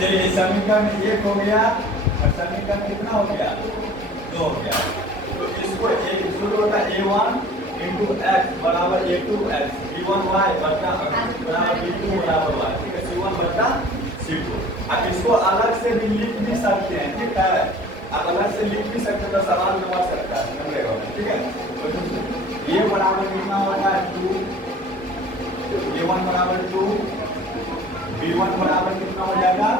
चलिए समीकरण एक हो गया और समीकरण कितना हो गया, दो हो गया। तो इसको एक शुरू होता है a1 इंटू एक्स बराबर a2x b1y बराबर b2 बराबर y, ठीक है, c1 बटा c2। अब इसको अलग से भी लिख भी सकते हैं, ठीक है, आप अलग से लिख भी सकते हैं तो सवाल में आ सकता है, ठीक है। तो ये बराबर कितना होगा 2, a1 बराबर 2, b1 बराबर कितना हो जाएगा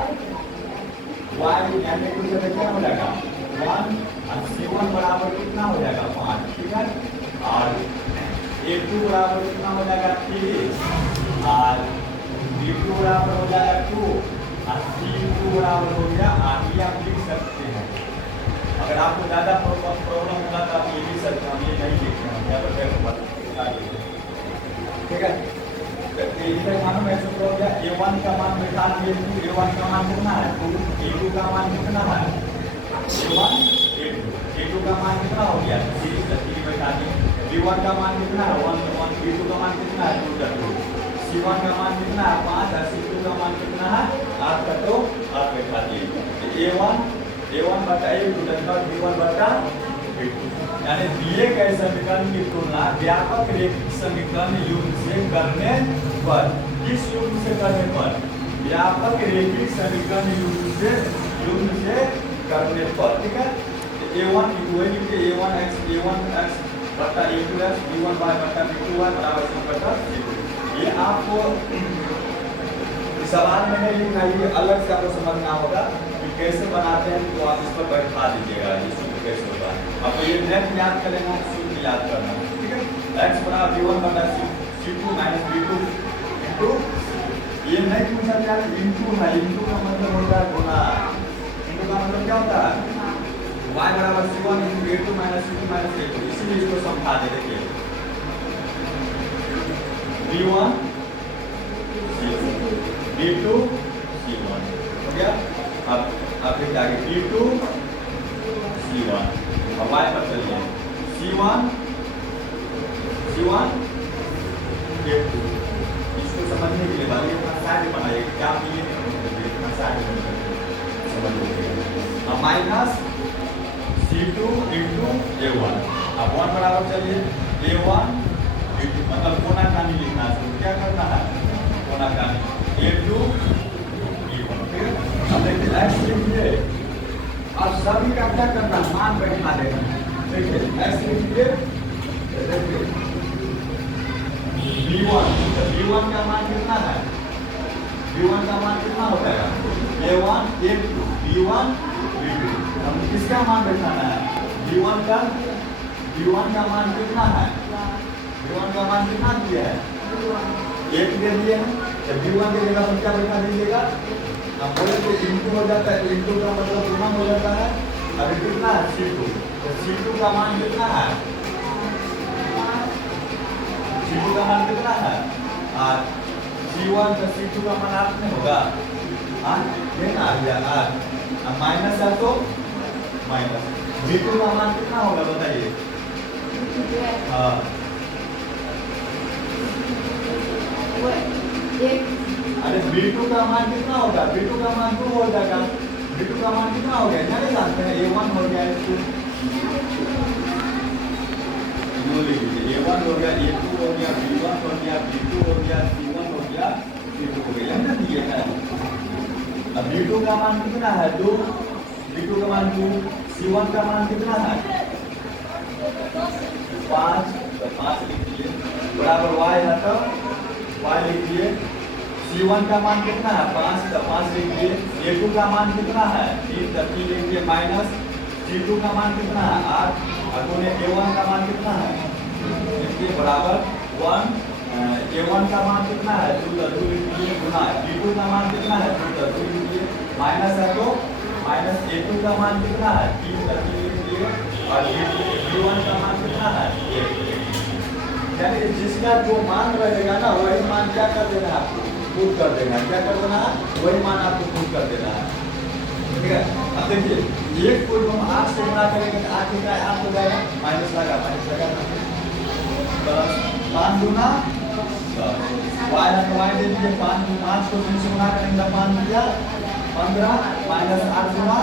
y यानी कुछ क्या हो जाएगा 1 और c1 बराबर कितना हो जाएगा 5, ठीक है, और a2 बराबर कितना हो जाएगा 3 और b2 बराबर हो जाएगा 2 और c2 बराबर हो गया 8। ये आप लिख सकते हैं। अगर आपको ज्यादा प्रॉब्लम होगा तो आप ये लिख सकते हैं, ये नहीं लिखते हैं यहाँ पर, ठीक है। इधर मालूम है सूत्र हो गया a1 का मान बैठा दिए, a1 का मान कितना है 2, a2 का मान कितना है a1 a2 का मान कितना हो गया 3 बैठा दिए, b1 का मान कितना है 1 b2 का मान कितना है 2, c1 का मान कितना है 5 और c2 का मान कितना है 8 का, तो 8 बैठा दिए। a1 बटा a2 b1 बटा b2, यानी दिए गए समीकरण की तुलना व्यापक रैखिक समीकरण युग्म से करने पर, किस युग्म से करने पर, व्यापक रैखिक समीकरण युग्म से करने पर, ठीक है। a1 a1x बटा a2x b1y बटा b2y बराबर c बटा c2। ये आपको सवाल में नहीं लिखना, ये अलग से आपको समझना होगा कि कैसे बनाते हैं, तो आप इस पर बैठा दीजिएगा ये सूत्र कैसे होगा। आपको ये नेक्स्ट याद करेंगे, सूत्र याद करना, ठीक है। x बराबर b1 बटा c2 माइनस b2 इंटू, ये नहीं पूछा क्या इंटू है, इंटू का मतलब होता है गुना, इंटू का मतलब क्या होता है y बराबर c1 into a2 minus c2 minus a2, इसीलिए इसको समझा दे। देखिए b1 b2 c1 हो गया। अब देखिए आगे b2 c1, अब y पर चलिए c1 a2, इसको समझने के लिए वाले अपना साइड बनाइए, क्या ये अपना साइड समझिए। अब माइनस c2 इंटू a1, अब 1 बराबर चलिए a1 b2, मतलब कोना कानी लिखना है, क्या करना है कोना कानी a2 b1, ठीक है। अब देखिए x लिखिए, अब सभी का क्या करना है मान बैठा देना, देखिए x लिखिए, देखिए b1 का मान कितना है, b1 का मान कितना होता है a1 a2 b1 b2, हम किसका मान बैठाना है b1 का मान कितना है, b1 का मान कितना दिया है 1 दे दिए हैं, जब b1 के जगह पर क्या बैठा दीजिएगा, अब बोले तो इंटू हो जाता है, इंटू का मतलब गुना हो जाता है। अभी कितना है c2, तो c2 का मान कितना है, c2 का मान कितना है और c1 का c2 का मान 8 में होगा, ये ना आ गया 8, अब माइनस है तो माइनस, b2 का मान कितना होगा बताइए, हाँ अरे b2 का मान कितना होगा, b2 का मान 2 हो जाएगा, b2 का मान कितना हो गया नहीं जानते हैं, a1 हो गया a2 a1 हो गया a2 हो गया b1 हो गया b2 हो गया c1 हो गया b2 हो गया, ना दिए है। अब b2 का मान कितना है 2, b2 का मान 2, c1 का मान कितना है 5, तो 5 लिखिए बराबर y है, तो y लिखिए, c1 का मान कितना है 5, तो 5 लिखिए, a2 का मान कितना है 3, तो 3 लिखिए, माइनस c2 का मान कितना है 8, और a1 का मान कितना है लिखिए बराबर 1, a1 का मान कितना है 2, तो 2 लिखिए, गुना b2 का मान कितना है 2, तो 2 लिखिए, माइनस है तो माइनस a2 का मान कितना है 3, तो 3 लिखिए, और b1 का मान कितना है 1, यानी जिसका जो मान रहेगा ना वही मान क्या कर देना है आपको पुट कर देना है, क्या कर देना है वही मान आपको पुट कर देना है, ठीक है। अब देखिए एक को हम 8 से गुणा करेंगे तो 8 कितना है 8 हो जाएगा, माइनस लगा प्लस 5 गुना y है तो y दे दीजिए 5 को 3 से गुणा करेंगे तो 5 दिया 15 माइनस 8 गुना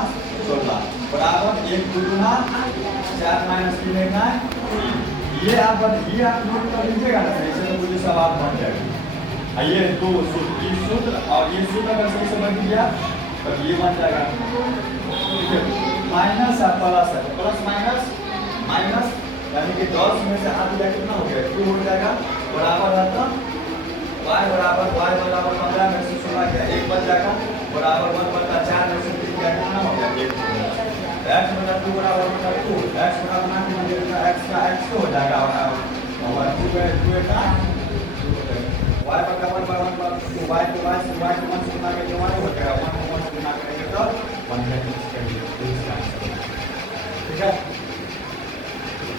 16 बराबर 1 2 गुना 4 माइनस 3 1 9। ये आप नोट कर लीजिएगा ना सही से, तो मुझे सवाल बन जाएगा। ये दो सूत्र, ये सूत्र और ये सूत्र अगर सही से बन गया तो ये बन जाएगा। ठीक है, माइनस है प्लस है, प्लस माइनस माइनस यानी कि 10 में से आधा जाए कितना हो गया 2 हो जाएगा, बराबर रहता y बराबर 15 में से 16 गया 1 बच जाएगा, बराबर 1 बचा 4 में से 3 गया कितना हो गया 1 हो गया। x बटा 2 बराबर 2 x बटा बना के मुझे x का x तो हो जाएगा और 2 का y बटा 1 बराबर 2 y से y